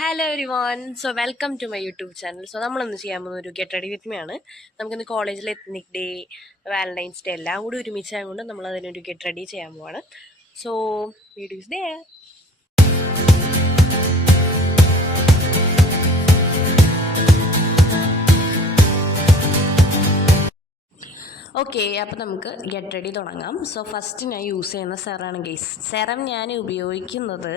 Hello everyone. So welcome to my YouTube channel. So നമ്മളിന്ന് ചെയ്യാൻ പോകുന്ന ഒരു ഗെറ്റ് റെഡി വിത്ത് മീ ആണ്. നമുക്കിന്ന് കോളേജിലെ എത്നിക് ഡേ, വാലന്റൈൻസ് ഡേ എല്ലാം കൂടി ഒരുമിച്ചായതുകൊണ്ട് നമ്മൾ അതിനൊരു ഗെറ്റ് റെഡി ചെയ്യാൻ പോവാണ്. സോ വീഡിയോസ് ദേ. ഓക്കെ, അപ്പോൾ നമുക്ക് ഗെറ്റ് റെഡി തുടങ്ങാം. സോ ഫസ്റ്റ് ഞാൻ യൂസ് ചെയ്യുന്ന സെറാണ് ഗൈസ്. സെറം ഞാൻ ഉപയോഗിക്കുന്നത്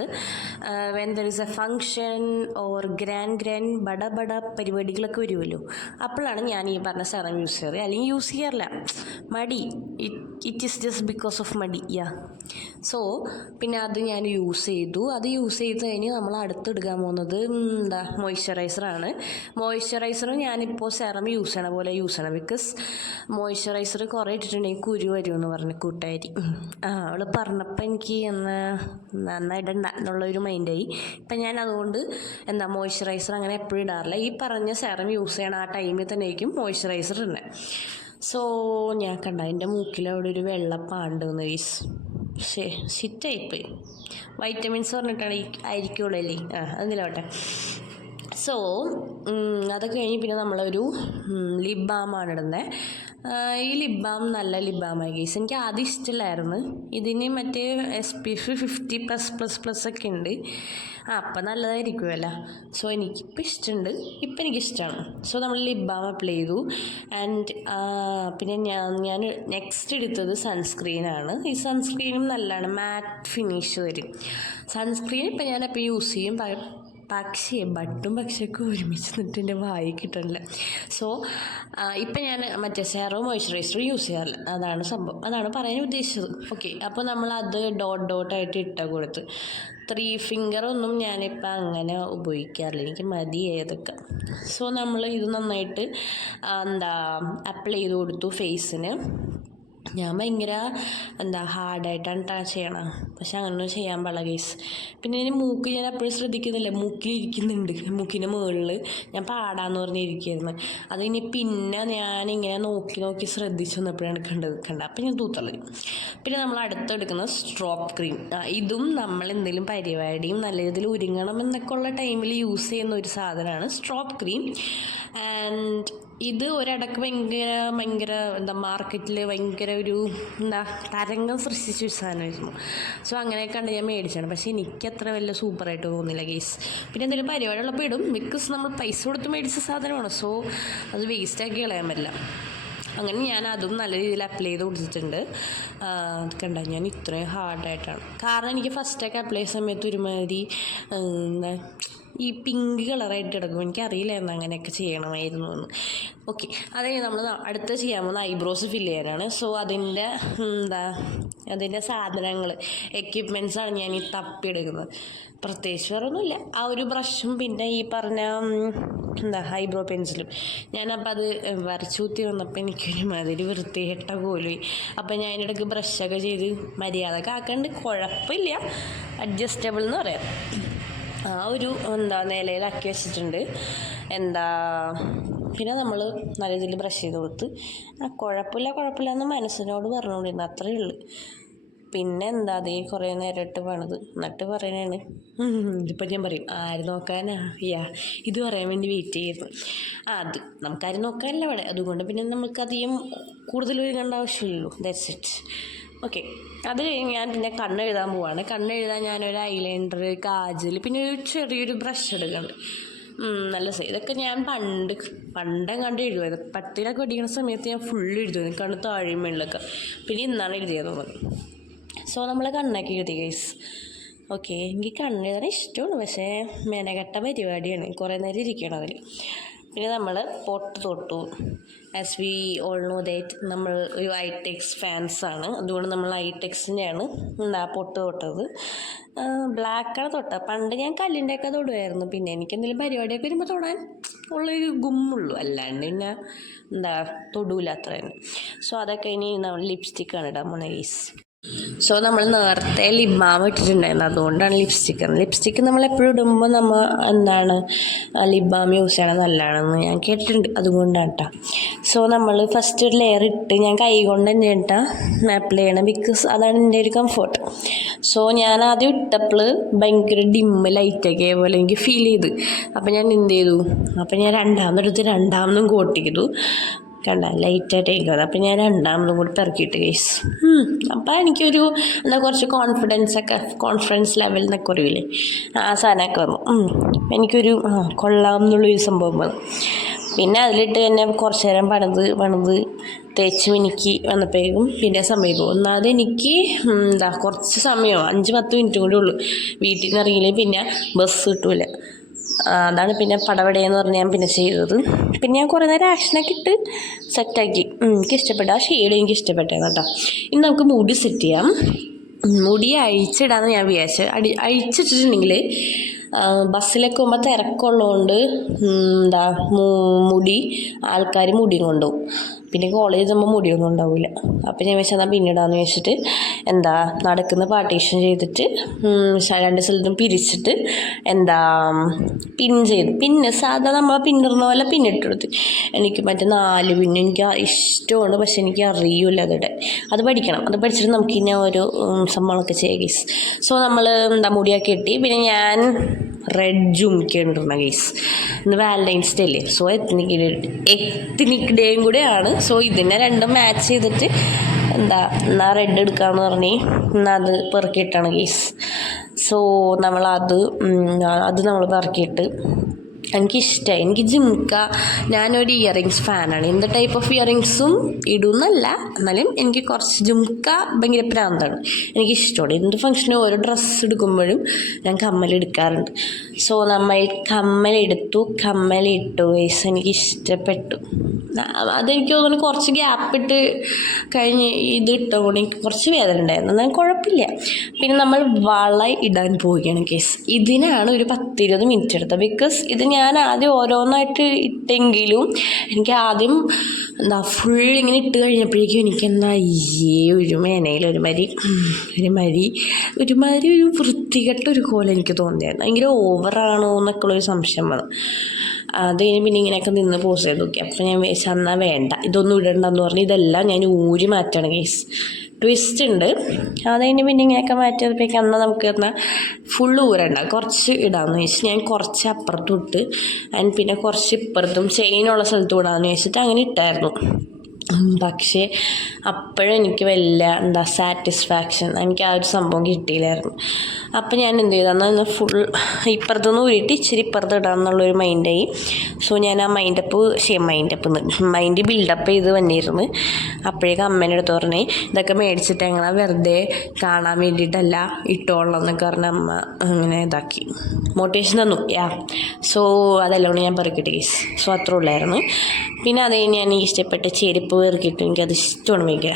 when there is a function or grand ബട പരിപാടികളൊക്കെ വരുമല്ലോ, അപ്പോഴാണ് ഞാൻ ഈ പറഞ്ഞ സെറം യൂസ് ചെയ്യാറ്. അല്ലെങ്കിൽ യൂസ് ചെയ്യാറില്ല, മടി. It is just because of മടി. സോ പിന്നെ അത് ഞാൻ യൂസ് ചെയ്തു. അത് യൂസ് ചെയ്ത് കഴിഞ്ഞ് നമ്മൾ അടുത്തെടുക്കാൻ പോകുന്നത് മോയ്സ്ചറൈസറാണ്. മോയ്സ്ചറൈസർ ഞാനിപ്പോൾ സെറം യൂസ് ചെയ്യണ പോലെ യൂസ് ചെയ്യണം. ബിക്കോസ് മോയ്സ്ചറൈസർ കുറേ ഇട്ടിട്ടുണ്ടെങ്കിൽ കുരു വരുമെന്ന് പറഞ്ഞ് കൂട്ടുകാരി. അവൾ പറഞ്ഞപ്പോൾ എനിക്ക് നന്നായിടണ്ട എന്നുള്ളൊരു മൈൻഡായി. ഇപ്പം ഞാൻ അതുകൊണ്ട് മോയ്സ്ചറൈസർ അങ്ങനെ എപ്പോഴും ഇടാറില്ല. ഈ പറഞ്ഞ സെറം യൂസ് ചെയ്യണം ആ ടൈമിൽ തന്നെ ആയിരിക്കും മോയ്സ്ചറൈസർ ഇടുന്നത്. സോ ഞാൻ കണ്ട എൻ്റെ മൂക്കിൽ അവിടെ ഒരു വെള്ളപ്പാണ്ടെന്ന് ഗൈസ്. ഷിറ്റായിപ്പോയി. വൈറ്റമിൻസ് പറഞ്ഞിട്ടാണ് ആയിരിക്കുള്ളൂ അല്ലേ. അതിലോട്ടെ. സോ അതൊക്കെ കഴിഞ്ഞ് പിന്നെ നമ്മളൊരു ലിപ് ബാമാണ് ഇടുന്നത്. ഈ ലിപ് ബാം നല്ല ലിപ് ബാമായി ഗൈസ്. എനിക്ക് ആദ്യം ഇഷ്ടമില്ലായിരുന്നു. ഇതിന് മറ്റേ SPF 50+++ ഒക്കെ ഉണ്ട്. അപ്പം നല്ലതായിരിക്കുമല്ലോ. സോ എനിക്കിപ്പോൾ ഇഷ്ടമുണ്ട്. ഇപ്പം എനിക്കിഷ്ടമാണ്. സോ നമ്മൾ ലിപ് ബാം അപ്ലൈ ചെയ്തു. ആൻഡ് പിന്നെ ഞാൻ നെക്സ്റ്റ് എടുത്തത് സൺസ്ക്രീനാണ്. ഈ സൺസ്ക്രീനും നല്ലതാണ്, മാറ്റ് ഫിനിഷ് വരും. സൺസ്ക്രീൻ ഇപ്പം ഞാനപ്പോൾ യൂസ് ചെയ്യും. പക്ഷിയൊക്കെ ഒരുമിച്ച് നിന്നിട്ട് എൻ്റെ വായി കിട്ടണില്ല. സോ ഇപ്പം ഞാൻ മറ്റേ സെറം മോയ്സ്ചറൈസർ യൂസ് ചെയ്യാറില്ല. അതാണ് സംഭവം, അതാണ് പറയാൻ ഉദ്ദേശിച്ചത്. ഓക്കെ, അപ്പോൾ നമ്മളത് ഡോട്ടായിട്ട് ഇട്ട കൊടുത്ത് 3 ഫിംഗറൊന്നും ഞാനിപ്പോൾ അങ്ങനെ ഉപയോഗിക്കാറില്ല, എനിക്ക് മതിയായതൊക്കെ. സോ നമ്മൾ ഇത് നന്നായിട്ട് അപ്ലൈ ചെയ്ത് കൊടുത്തു ഫേസിന്. ഞാൻ ഭയങ്കര ഹാർഡായിട്ടാണ് ചെയ്യണം, പക്ഷെ അങ്ങനെയൊന്നും ചെയ്യാൻ പാടില്ല ഗൈസ്. പിന്നെ ഇനി മൂക്ക് ഞാൻ എപ്പോഴും ശ്രദ്ധിക്കുന്നില്ല, മൂക്കിലിരിക്കുന്നുണ്ട്, മൂക്കിൻ്റെ മുകളിൽ. ഞാൻ പാടാന്ന് പറഞ്ഞിരിക്കുകയായിരുന്നു. അതിനി പിന്നെ ഞാനിങ്ങനെ നോക്കി ശ്രദ്ധിച്ചു വന്നപ്പോഴാണ് കണ്ടത്. അപ്പം ഞാൻ തൂത്തളി. പിന്നെ നമ്മൾ അടുത്തെടുക്കുന്നത് സ്ട്രോപ്പ് ക്രീം. ഇതും നമ്മൾ എന്തെങ്കിലും പരിപാടിയും നല്ല രീതിയിൽ ഒരുങ്ങണം എന്നൊക്കെ ഉള്ള ടൈമിൽ യൂസ് ചെയ്യുന്ന ഒരു സാധനമാണ് സ്ട്രോപ്പ് ക്രീം. ആൻഡ് ഇത് ഒരിടക്ക് ഭയങ്കര മാർക്കറ്റിൽ ഭയങ്കര ഒരു തരംഗം സൃഷ്ടിച്ച ഒരു സാധനമായിരുന്നു. സോ അങ്ങനെയൊക്കെ കണ്ട് ഞാൻ മേടിച്ചാണ്. പക്ഷേ എനിക്കത്ര വലിയ സൂപ്പറായിട്ട് തോന്നില്ല ഗൈസ്. പിന്നെ എന്തെങ്കിലും പരിപാടിയുള്ളപ്പോൾ ഇടും, ബിക്കോസ് നമ്മൾ പൈസ കൊടുത്ത് മേടിച്ച സാധനമാണ്. സോ അത് വേസ്റ്റാക്കി കളയാൻ പറ്റില്ല. അങ്ങനെ ഞാൻ അതും നല്ല രീതിയിൽ അപ്ലൈ ചെയ്ത് കൊടുത്തിട്ടുണ്ട്. കണ്ട ഞാൻ ഇത്രയും ഹാർഡായിട്ടാണ്, കാരണം എനിക്ക് ഫസ്റ്റൊക്കെ അപ്ലൈ ചെയ്യുന്ന സമയത്ത് ഒരുമാതിരി ഈ പിങ്ക് കളറായിട്ട് കിടക്കും. എനിക്കറിയില്ലായിരുന്നു അങ്ങനെയൊക്കെ ചെയ്യണമായിരുന്നു എന്ന്. ഓക്കെ, അത് നമ്മൾ അടുത്ത് ചെയ്യാൻ പോകുന്ന ഐബ്രോസ് ഫില്ല് ചെയ്യാനാണ്. സോ അതിൻ്റെ സാധനങ്ങൾ, എക്യുപ്മെൻറ്റ്സാണ് ഞാൻ ഈ തപ്പിയെടുക്കുന്നത്. പ്രത്യേകിച്ച് വേറൊന്നുമില്ല, ആ ഒരു ബ്രഷും പിന്നെ ഈ പറഞ്ഞ ഐബ്രോ പെൻസിലും. ഞാനപ്പോൾ അത് വരച്ചൂത്തി വന്നപ്പോൾ എനിക്കൊരു മാതിരി വൃത്തികെട്ട പോലും. അപ്പം ഞാൻ അതിനിടയ്ക്ക് ബ്രഷൊക്കെ ചെയ്ത് മര്യാദക്ക് ആക്കാണ്ട് കുഴപ്പമില്ല, അഡ്ജസ്റ്റബിൾ എന്ന് പറയാം. ആ ഒരു നിലയിലാക്കി വെച്ചിട്ടുണ്ട്. പിന്നെ നമ്മൾ നല്ല രീതിയിൽ ബ്രഷ് ചെയ്ത് കൊടുത്ത് കുഴപ്പമില്ല എന്ന് മനസ്സിനോട് പറഞ്ഞുകൊണ്ടിരുന്നു, അത്രയേ ഉള്ളൂ. പിന്നെ അതേ കുറേ നേരം ഇട്ട് പണിത് എന്നിട്ട് പറയണേണ്. ഇതിപ്പോൾ ഞാൻ പറയും ആര് നോക്കാനാ, ഇത് പറയാൻ വേണ്ടി വെയിറ്റ് ചെയ്യുന്നു. അത് നമുക്കാരും നോക്കാനല്ല അവിടെ, അതുകൊണ്ട് പിന്നെ നമുക്കധികം കൂടുതൽ ഒരുങ്ങേണ്ട ആവശ്യമില്ലല്ലോ. That's it. ഓക്കെ, അത് കഴിഞ്ഞ് ഞാൻ പിന്നെ കണ്ണെഴുതാൻ പോവാണ്. കണ്ണെഴുതാൻ ഞാനൊരു ഐലൈനർ, കാജൽ, പിന്നെ ഒരു ചെറിയൊരു ബ്രഷ് എടുക്കുന്നുണ്ട്. നല്ല ഇതൊക്കെ ഞാൻ പണ്ടേ കണ്ട് എഴുതുമായിരുന്നു. പത്തിലൊക്കെ പഠിക്കുന്ന സമയത്ത് ഞാൻ ഫുള്ള് എഴുതുമായിരുന്നു, കണ്ണ് താഴെയും മേളിലൊക്കെ. പിന്നെ ഇന്നാണ് എഴുതിയത് തോന്നുന്നത്. സോ നമ്മൾ കണ്ണൊക്കെ എഴുതി ഗൈസ്. ഓക്കെ, എനിക്ക് കണ്ണെഴുതാൻ ഇഷ്ടമാണ്, പക്ഷേ മെനകെട്ട പരിപാടിയാണ്, കുറേ നേരം ഇരിക്കണം അതിൽ. പിന്നെ നമ്മൾ പൊട്ട് തൊട്ടു. As we all know that നമ്മൾ ഒരു ഐടെക്സ് ഫാൻസാണ്, അതുകൊണ്ട് നമ്മൾ ഐടെക്സിൻ്റെയാണ് പൊട്ട് തൊട്ടത്. ബ്ലാക്കാണ് പണ്ട് ഞാൻ കല്ലിൻ്റെയൊക്കെ തൊടുമായിരുന്നു. പിന്നെ എനിക്ക് എന്തെങ്കിലും പരിപാടിയൊക്കെ വരുമ്പോൾ തൊടാൻ ഉള്ളൊരു ഗുമ്മുള്ളൂ, അല്ലാണ്ട് പിന്നെ തൊടൂല അത്ര തന്നെ. സോ അതൊക്കെ ഇനി നമ്മൾ ലിപ്സ്റ്റിക്കാണ് ഇടാൻ പോണ ഗൈസ്. സോ നമ്മൾ നേരത്തെ ലിപ് ബാം ഇട്ടിട്ടുണ്ടായിരുന്നു, അതുകൊണ്ടാണ് ലിപ്സ്റ്റിക്ക് നമ്മൾ എപ്പോഴും ഇടുമ്പോൾ നമ്മൾ എന്താണ് ലിപ് ബാം യൂസ് ചെയ്യണത് നല്ലതാണെന്ന് ഞാൻ കേട്ടിട്ടുണ്ട്, അതുകൊണ്ടാണ് കേട്ടോ. സോ നമ്മൾ ഫസ്റ്റ് ഒരു ലെയർ ഇട്ട് ഞാൻ കൈ കൊണ്ട് തന്നെ കേട്ടോ അപ്ലൈ ചെയ്യണം, ബിക്കോസ് അതാണ് എൻ്റെ ഒരു കംഫർട്ട്. സോ ഞാൻ ആദ്യം ഇട്ടപ്പോൾ ഭയങ്കര ഡിമ്മ് ലൈറ്റൊക്കെ പോലെ എനിക്ക് ഫീൽ ചെയ്ത്. അപ്പോൾ ഞാൻ എന്ത് ചെയ്തു, അപ്പോൾ ഞാൻ രണ്ടാമതും കോട്ട് ചെയ്തു. കണ്ട ലൈറ്റായിട്ട് കഴിക്കുന്നത്. അപ്പോൾ ഞാൻ രണ്ടാമതും കൂടി പെറുക്കിയിട്ട് കേസ്. അപ്പോൾ എനിക്കൊരു എന്താ കുറച്ച് കോൺഫിഡൻസ് ലെവൽ എന്നൊക്കെ അറിയില്ലേ, ആ സാധനമൊക്കെ വന്നു. എനിക്കൊരു കൊള്ളാം എന്നുള്ളൊരു സംഭവം വന്നു. പിന്നെ അതിലിട്ട് തന്നെ കുറച്ച് നേരം പണിത് തേച്ച് മിനുക്കി വന്നപ്പോഴേക്കും പിന്നെ സമയം പോകും. ഒന്നാമത് എനിക്ക് കുറച്ച് സമയമോ 5-10 മിനിറ്റ് കൂടി ഉള്ളൂ വീട്ടിൽ നിന്ന് ഇറങ്ങിയില്ലേ, പിന്നെ ബസ് കിട്ടൂല. അതാണ് പിന്നെ പടപടയെന്ന് പറഞ്ഞ് ഞാൻ പിന്നെ ചെയ്തത്. പിന്നെ ഞാൻ കുറേ നേരം ആക്ഷനൊക്കെ ഇട്ട് സെറ്റാക്കി. എനിക്ക് ഇഷ്ടപ്പെട്ടു ആ ഷെയ്ഡ്, എനിക്ക് ഇഷ്ടപ്പെട്ടേന്ന് കേട്ടോ. ഇനി നമുക്ക് മുടി സെറ്റ് ചെയ്യാം. മുടി അഴിച്ചിടാന്ന് ഞാൻ വിചാരിച്ചു. അഴിച്ചിട്ടിട്ടുണ്ടെങ്കിൽ ബസ്സിലൊക്കെ പോകുമ്പോൾ തിരക്കുള്ളതുകൊണ്ട് മുടി ആൾക്കാർ മുടിയും കൊണ്ടുപോകും. പിന്നെ കോളേജ് നമ്മൾ മുടിയൊന്നും ഉണ്ടാവില്ല. അപ്പോൾ ഞാൻ വെച്ചാൽ പിന്നിടാന്ന് വെച്ചിട്ട് നടക്കുന്ന പാർട്ടീഷൻ ചെയ്തിട്ട് 2 സ്ഥലത്തും പിരിച്ചിട്ട് പിന്നെ സാധാ നമ്മൾ പിന്നിടുന്ന പോലെ പിന്നിട്ട് കൊടുത്ത്. എനിക്ക് മറ്റേ 4 പിന്നെ എനിക്ക് ഇഷ്ടമാണ്, പക്ഷെ എനിക്ക് അറിയില്ല അത് പഠിക്കണം. അത് പഠിച്ചിട്ട് നമുക്ക് ഇനി ഓരോ സംഭവങ്ങളൊക്കെ ചെയ്യാം ഗൈസ്. സോ നമ്മൾ മുടിയൊക്കെ കെട്ടി. പിന്നെ ഞാൻ റെഡ് ജുംക്ക ഇട്ടിരുന്ന ഗൈസ്. ഇന്ന് വാലന്റൈൻസ് ഡേ അല്ലേ, സോ എത്നിക് ഡേയും കൂടെയാണ്. സോ ഇതിനെ രണ്ടും മാച്ച് ചെയ്തിട്ട് എന്നാ റെഡ് എടുക്കാമെന്ന് പറഞ്ഞ് അത് പെറുക്കിയിട്ടാണ് ഗൈസ്. സോ നമ്മളത് നമ്മൾ പെറുക്കിയിട്ട് എനിക്കിഷ്ടമായി. എനിക്ക് ജിംക്ക, ഞാനൊരു ഇയറിങ്സ് ഫാനാണ്. എന്ത് ടൈപ്പ് ഓഫ് ഇയറിങ്സും ഇടുന്നല്ല, എന്നാലും എനിക്ക് കുറച്ച് ജിംക്ക ഭയങ്കര പ്രാന്താണ്, എനിക്കിഷ്ടമാണ്. എന്ത് ഫംഗ്ഷനും ഓരോ ഡ്രസ്സ് എടുക്കുമ്പോഴും ഞാൻ കമ്മലെടുക്കാറുണ്ട്. സോ നമ്മൾ കമ്മലിട്ടു വയസ്സ് എനിക്കിഷ്ടപ്പെട്ടു. അതെനിക്ക് തോന്നുന്നു കുറച്ച് ഗ്യാപ്പിട്ട് കഴിഞ്ഞ് ഇത് ഇട്ടുകൊണ്ട് എനിക്ക് കുറച്ച് വേദന ഉണ്ടായിരുന്നു, എന്നാൽ കുഴപ്പമില്ല. പിന്നെ നമ്മൾ വള ഇടാൻ പോവുകയാണ് കേസ്. ഇതിനാണ് ഒരു 10-20 മിനിറ്റ് എടുത്തത്. ബിക്കോസ് ഇത് ഞാൻ ആദ്യം ഓരോന്നായിട്ട് ഇട്ടെങ്കിലും എനിക്ക് ആദ്യം ഫുൾ ഇങ്ങനെ ഇട്ട് കഴിഞ്ഞപ്പോഴേക്കും എനിക്ക് ഒരു മേനയിൽ ഒരു വൃത്തികെട്ട ഒരു കോലം എനിക്ക് തോന്നിയായിരുന്നു. ഭയങ്കര ഓവറാണോ എന്നൊക്കെ ഉള്ളൊരു സംശയം വന്നു. അത് കഴിഞ്ഞ് പിന്നെ ഇങ്ങനെയൊക്കെ നിന്ന് പോസ് ചെയ്ത് നോക്കി. അപ്പോൾ ഞാൻ എന്നാൽ വേണ്ട, ഇതൊന്നും ഇടണ്ടെന്ന് പറഞ്ഞ് ഇതെല്ലാം ഞാൻ ഊരി മാറ്റാണ് കേസ്. ട്വിസ്റ്റ് ഉണ്ട്. അത് കഴിഞ്ഞ് പിന്നെ ഇങ്ങനെയൊക്കെ മാറ്റിയപ്പോഴേക്കും നമുക്ക് ഫുള്ള് ഊരണ്ട, കുറച്ച് ഇടാമെന്ന് ചോദിച്ചു. ഞാൻ കുറച്ച് അപ്പുറത്തും ഇട്ട് പിന്നെ കുറച്ച് ഇപ്പുറത്തും ചെയിനുള്ള സ്ഥലത്തും ഇടാമെന്ന് ചോദിച്ചിട്ട് അങ്ങനെ ഇട്ടായിരുന്നു. പക്ഷേ അപ്പോഴും എനിക്ക് വലിയ സാറ്റിസ്ഫാക്ഷൻ, എനിക്ക് ആ ഒരു സംഭവം കിട്ടിയില്ലായിരുന്നു. അപ്പം ഞാൻ എന്ത് ചെയ്തു, എന്നാൽ ഫുൾ ഇപ്പുറത്തുനിന്ന് ഊരിയിട്ട് ഇച്ചിരി ഇപ്പുറത്ത് ഇടാം എന്നുള്ളൊരു മൈൻഡായി. സോ ഞാൻ ആ മൈൻഡ് ബിൽഡപ്പ് ചെയ്ത് വന്നിരുന്നു. അപ്പോഴേക്കും അമ്മേൻ്റെ അടുത്ത് പറഞ്ഞേ ഇതൊക്കെ മേടിച്ചിട്ട് ഞങ്ങൾ വെറുതെ കാണാൻ വേണ്ടിയിട്ടല്ല ഇട്ടോളാം എന്നൊക്കെ പറഞ്ഞ അമ്മ അങ്ങനെ ഇതാക്കി മോട്ടിവേഷൻ തന്നു. സോ അതെല്ലാം ഞാൻ പെറുക്കിയിട്ട് കേസ്. സോ അത്ര ഉള്ളായിരുന്നു. പിന്നെ അത് കഴിഞ്ഞ് ഞാൻ ഇഷ്ടപ്പെട്ട ചെരുപ്പ് പെറുക്കിയിട്ട് എനിക്കത് ഇഷ്ടമാണ് ഭയങ്കര.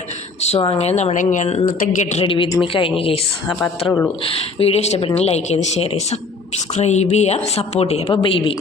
സോ അങ്ങനെ നമ്മുടെ ഇന്നത്തെ ഗെറ്റ് റെഡി വിത്ത് മീ കഴിഞ്ഞ കേസ്. അപ്പോൾ അത്രേ ഉള്ളൂ. വീഡിയോ ഇഷ്ടപ്പെട്ടെങ്കിൽ ലൈക്ക് ചെയ്ത് ഷെയർ ചെയ്ത് സബ്സ്ക്രൈബ് ചെയ്യുക, സപ്പോർട്ട് ചെയ്യുക. അപ്പോൾ ബൈ.